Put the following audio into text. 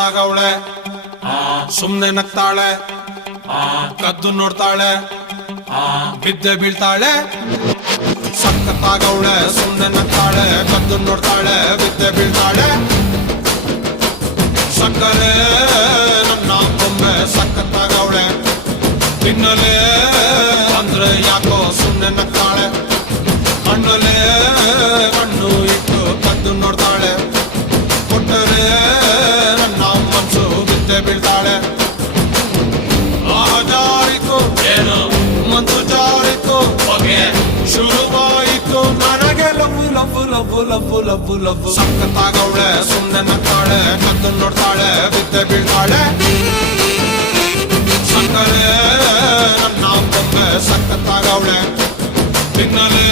ಸಖತ್ತಾಗವಳೆ ಸುಮ್ನೆ ನಗ್ತಾಳೆ ಕದ್ದು ನೋಡ್ತಾಳೆ ಬಿದ್ದೆ ಬೀಳ್ತಾಳೆ ಸಖತ್ತಾಗವಳೆ ಸುಮ್ನೆ ನಗ್ತಾಳೆ ಕದ್ದು ನೋಡ್ತಾಳೆ ಬಿದ್ದೆ ಬೀಳ್ತಾಳೆ ಸಕ್ಕರೆ ನನ್ನ ಬೊಮ್ಮೆ ಸಖತ್ತಾಗವಳೆ ತಿನ್ನಲೇ ಅಂದ್ರೆ ಯಾಕೋ ಸುಮ್ನೆ ನಗ್ತಾಳೆ ಮಣ್ಣಲೆ ಮಣ್ಣು ಇಟ್ಟು ಕದ್ದು ನೋಡ್ತಾಳೆ ಕೊಟ್ಟರೆ ನನ್ನ ಮನ್ಸು ಬಿದ್ದೆ ಬೀಳ್ತಾಳೆ ಜಾರಿತು ಏನು ಮನ್ಸು ಜಾರಿತು ಹೊಗೆ ಶುರುವಾಯಿತು ನನಗೆ love love love love love love ಸಖತ್ತಾಗವಳೆ ಸುಮ್ನೆ ನಗ್ತಾಳೆ ಕದ್ದು ನೋಡ್ತಾಳೆ ಬಿದ್ದೆ ಬೀಳ್ತಾಳೆ ಸಕ್ಕರೆ ನನ್ನ ಬೊಮ್ಮೆ ಸಖತ್ತಾಗವಳೆ ತಿನ್ನಲೇ